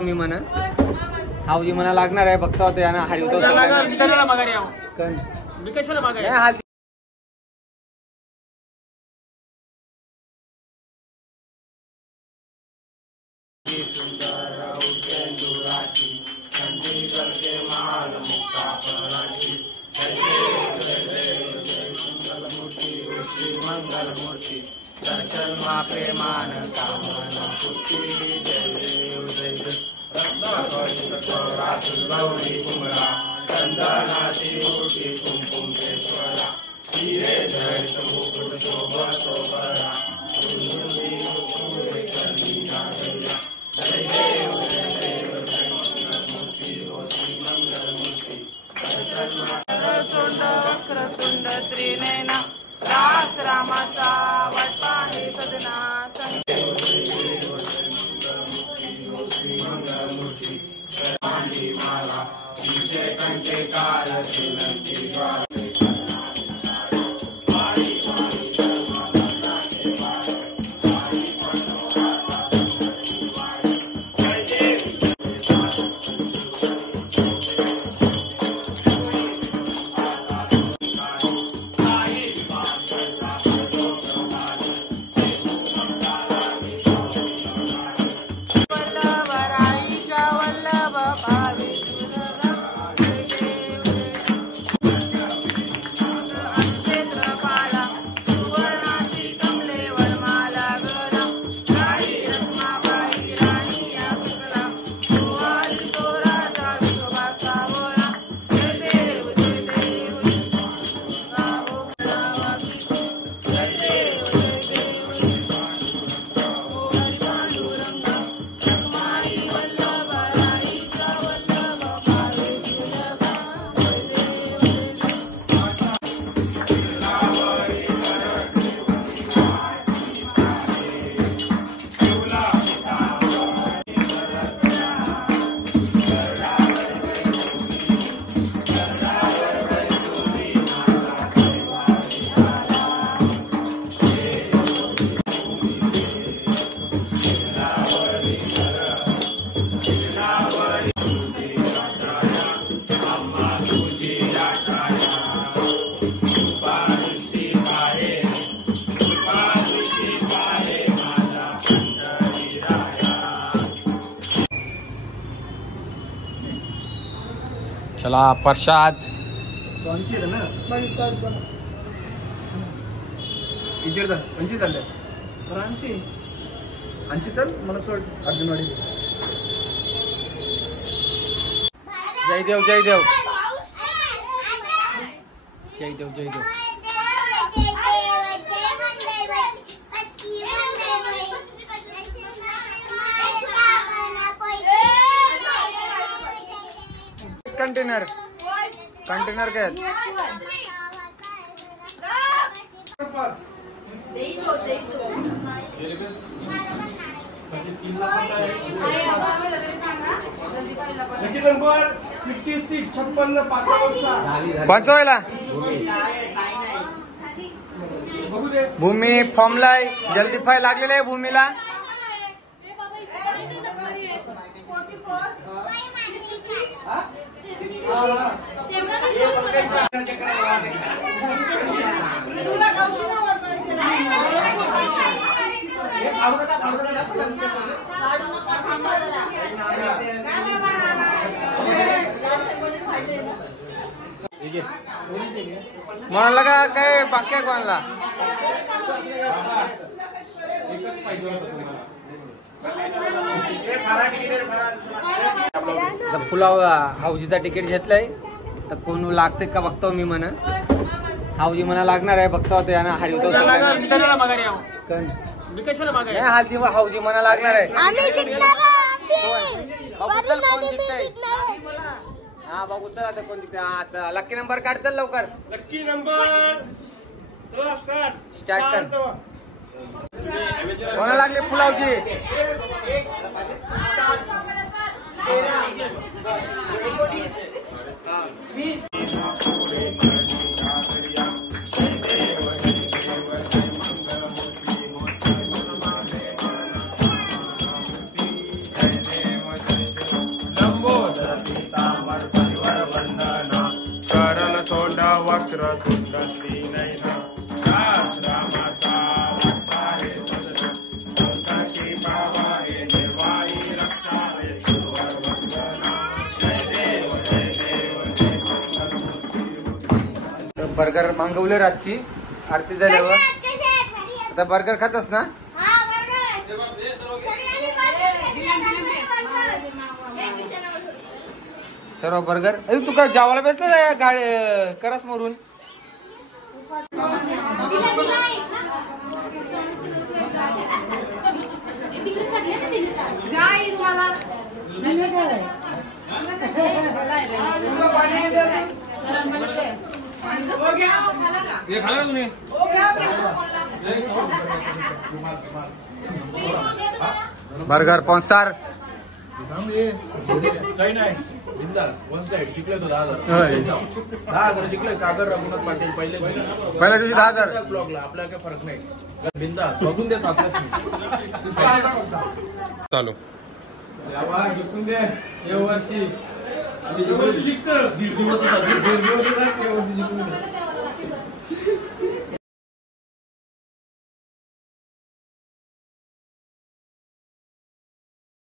मी म्हणा हावजी म्हणा लागणार आहे बघता होते ना हरिवतो मंगलमूर्ती दर्शन प्रेमान कामना पुष्टि जय देव जय देव गौरी कुमरा चंदनाची ओटी कुमकुम केश्वरा हिरे जय मुकुट शोभा शोभरा जय देव मंगलमूर्ती मंगलमूर्ती दर्शन वक्रतुंड त्रिनयना दास रामाचा वटपाणी सदना मंगलमूर्ती माला विजय कंठे काल चला प्रसाद चल मला सोड अर्जुनवाडी जय देव जय देव जय देव जय देव कंटेनर कंटेनर काय नंबर 56 56 वाचवायला भूमी फॉर्मलाय जल्दी फाय लागलेले आहे भूमीला म्हणाला का काय बाकी कोणाला फुलाव हावजीचा तिकीट घेतलंय तर कोण लागते का बघतो मी म्हणा हावजी म्हणा लागणार आहे बघता होते ना हरिवतो हावजी म्हणा लागणार आहे हा बघू चल आता कोण जिंकते लकी नंबर काढ चल लवकर लकी नंबर स्टार्ट कर कोणा लागले फुलावची करल तोंडा वक्र तुंड श्रीनयना रामाचा बर्गर मागवले रातची आरती झाल्यावर आता बर्गर खातस ना सर्व बर्गर तू काय जेवायला बेसला गाडी करस मरून बर्गर स्पॉन्सर काही नाही बिंदास वन साइड जिंकले तो 10,000 जिंकले सागर रघुनाथ पाटील पहिले पहिल्या दिवशी 10,000 ब्लॉगला आपल्याला काही फरक नाही बिंदास बघून दे सासऱ्यास चालू जिंकून दे या वर्षी जिंकत 1.5 दिवस